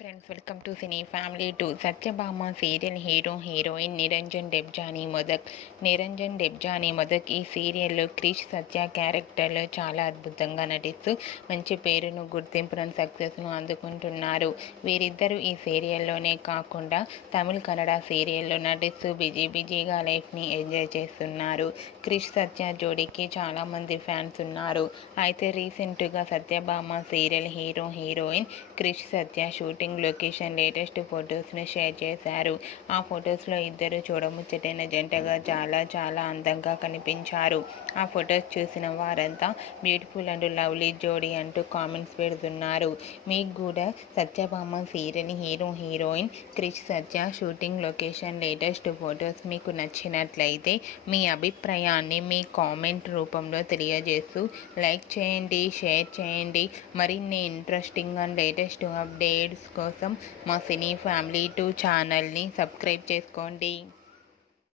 Friends, welcome to cine family 2. Satyabhama serial hero heroine Niranjan Debjani Modak ఈ సీరియల్లో క్రిష్ సత్య క్యారెక్టర్లో చాలా అద్భుతంగా నటిస్తూ మంచి పేరును, గుర్తింపును, సక్సెస్ను అందుకుంటున్నారు. వీరిద్దరూ ఈ సీరియల్లోనే కాకుండా తమిళ, కన్నడ సీరియల్లో నటిస్తూ బిజీగా లైఫ్ని ఎంజాయ్ చేస్తున్నారు. క్రిష్ సత్య జోడీకి చాలామంది ఫ్యాన్స్ ఉన్నారు. అయితే రీసెంట్గా Satyabhama serial hero heroine Krish Satya shooting location latest ఫొటోస్ను షేర్ చేశారు. ఆ ఫొటోస్లో ఇద్దరు చూడముచ్చటైన జంటగా చాలా అందంగా కనిపించారు. ఆ ఫొటోస్ చూసిన వారంతా బ్యూటిఫుల్ అండ్ లవ్లీ జోడీ అంటూ కామెంట్స్ పెడుతున్నారు. మీకు కూడా Satyabhama serial hero heroine Krish Satya shooting location latest photos మీకు నచ్చినట్లయితే మీ అభిప్రాయాన్ని మీ కామెంట్ రూపంలో తెలియజేస్తూ లైక్ చేయండి, షేర్ చేయండి. మరిన్ని ఇంట్రెస్టింగ్ అండ్ లేటెస్ట్ అప్డేట్స్ కోసం మా సినీ ఫ్యామిలీ 2 ఛానల్ని సబ్స్క్రైబ్ చేసుకోండి.